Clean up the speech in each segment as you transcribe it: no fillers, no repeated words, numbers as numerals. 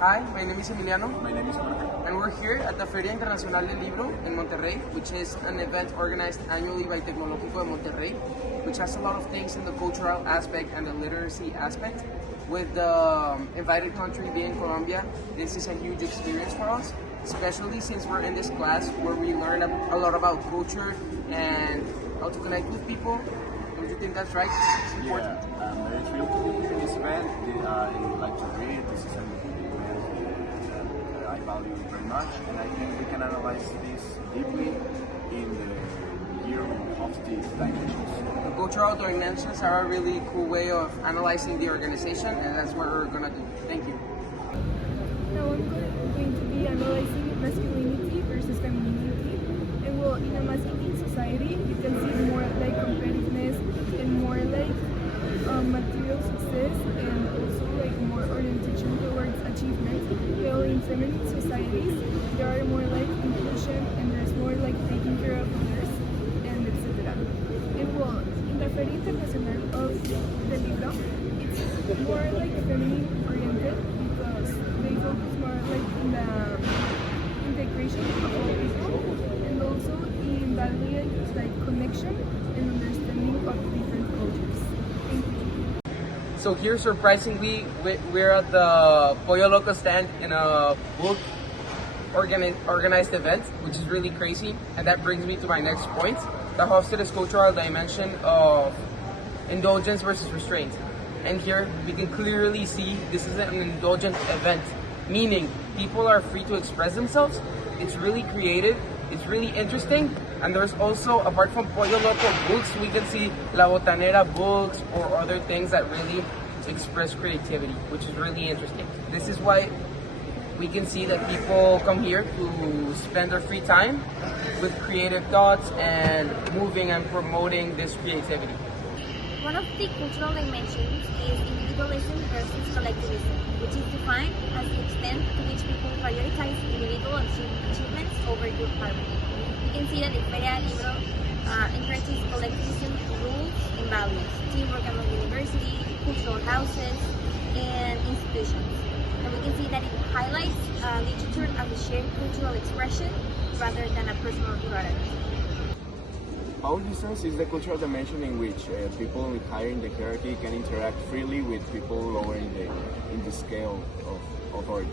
Hi, my name is Emiliano, My name is Jorge. and we're here at the Feria Internacional del Libro in Monterrey, which is an event organized annually by Tecnológico de Monterrey, which has a lot of things in the cultural aspect and the literacy aspect. With the invited country being Colombia, this is a huge experience for us, especially since we're in this class where we learn a lot about culture and how to connect with people. Don't you think that's right? It's important. Yeah, I'm very thrilled to be here in this event. I like to read. This is an event that I value very much, and I think we can analyze this deeply in the year of the dimensions. The cultural dimensions are a really cool way of analyzing the organization, and that's what we're gonna do. Thank you. Now I'm going to be analyzing masculinity versus femininity. And well, in a masculine society, you can see more like competitiveness and more like material success and also like more orientation towards achievement. While in feminine societies, there are more like inclusion and there's more like taking care of others and etc. And well, in the Feria Internacional of the Libro, it's more like feminine oriented because they focus more like in the integration of all people and also in valuing like connection and understanding of different cultures. Thank you. So here, surprisingly, we're at the Pollo Loco stand in a book organized event, which is really crazy. And that brings me to my next point. The Hofstede's cultural dimension of indulgence versus restraint. And here, we can clearly see this is an indulgent event, meaning people are free to express themselves. It's really creative, it's really interesting, and there's also, apart from Pollo Loco books, we can see La Botanera books or other things that really express creativity, which is really interesting. This is why we can see that people come here to spend their free time with creative thoughts and moving and promoting this creativity. One of the cultural dimensions is individualism versus collectivism, which is defined as the extent to which people prioritize individual achievements over group harmony. You can see that the Feria Libro encourages collectivism rules and values, teamwork among university, cultural houses, and institutions. And we can see that it highlights literature as a shared cultural expression rather than a personal product. Our distance is the cultural dimension in which people higher in the hierarchy can interact freely with people lower in the scale of authority.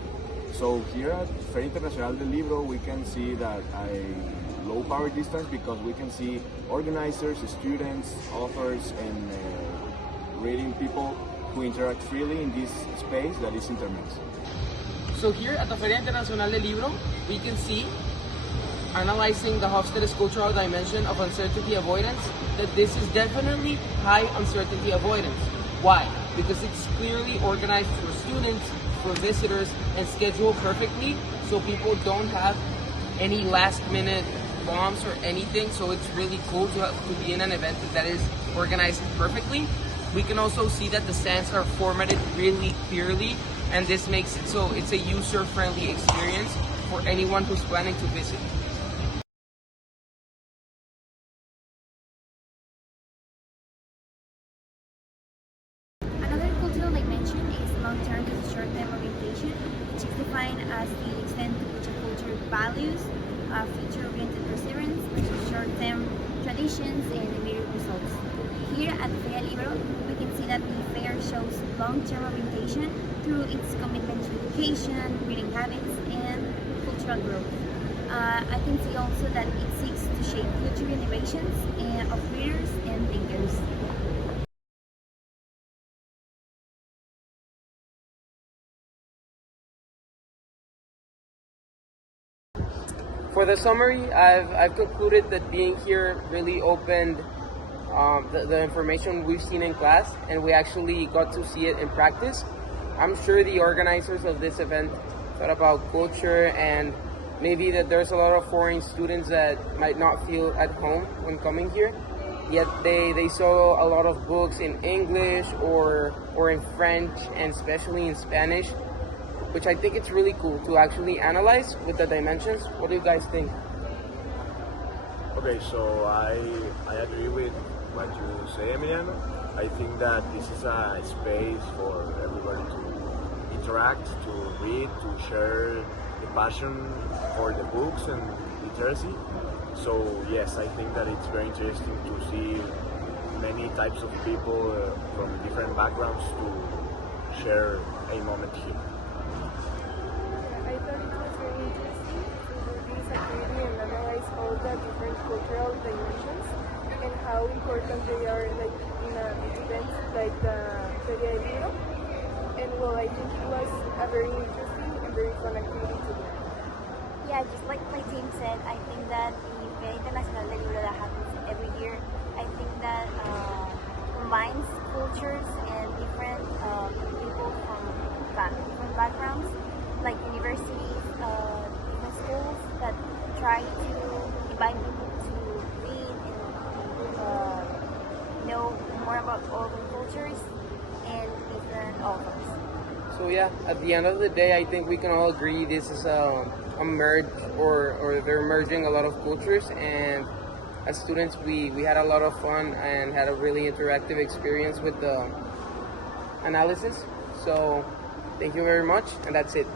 So here at Feria Internacional del Libro, we can see that a low power distance because we can see organizers, students, authors, and reading people who interact freely in this space that is intermixed. So here at the Feria Internacional del Libro, we can see, analyzing the Hofstede's cultural dimension of uncertainty avoidance, that this is definitely high uncertainty avoidance. Why? Because it's clearly organized for students, for visitors, and scheduled perfectly so people don't have any last minute bombs or anything. So it's really cool to be in an event that is organized perfectly. We can also see that the stands are formatted really clearly, and this makes it so it's a user-friendly experience for anyone who's planning to visit. Another cultural dimension is long-term to short-term orientation, which is defined as the extent to which a culture values future-oriented perseverance versus short-term traditions and immediate results. Here at the Feria Libro, we can see that the fair shows long-term orientation through its commitment to education, reading habits, and cultural growth. I can see also that it seeks to shape future innovations of readers and thinkers. For the summary, I've concluded that being here really opened the information we've seen in class, and we actually got to see it in practice. I'm sure the organizers of this event thought about culture and maybe that there's a lot of foreign students that might not feel at home when coming here, yet they saw a lot of books in English or in French and especially in Spanish, which I think it's really cool to actually analyze with the dimensions. What do you guys think? Okay, so I agree with what you say, Emiliano. I think that this is a space for everybody to interact, to read, to share the passion for the books and literacy. So yes, I think that it's very interesting to see many types of people from different backgrounds to share a moment here. I thought it was very interesting to do this activity and analyze all the different cultural dimensions and how important they are like in events like the Feria del Libro. And well, I think it was a very interesting and very fun activity to do. Yeah, just like my team said, I think that the Feria Internacional del Libro that happens every year, I think that combines cultures and different people from different backgrounds, like universities, different schools that try to invite people to read and know more about all the cultures and different authors. So yeah, at the end of the day, I think we can all agree this is a merge, or they're merging a lot of cultures, and as students we had a lot of fun and had a really interactive experience with the analysis. So thank you very much, and that's it.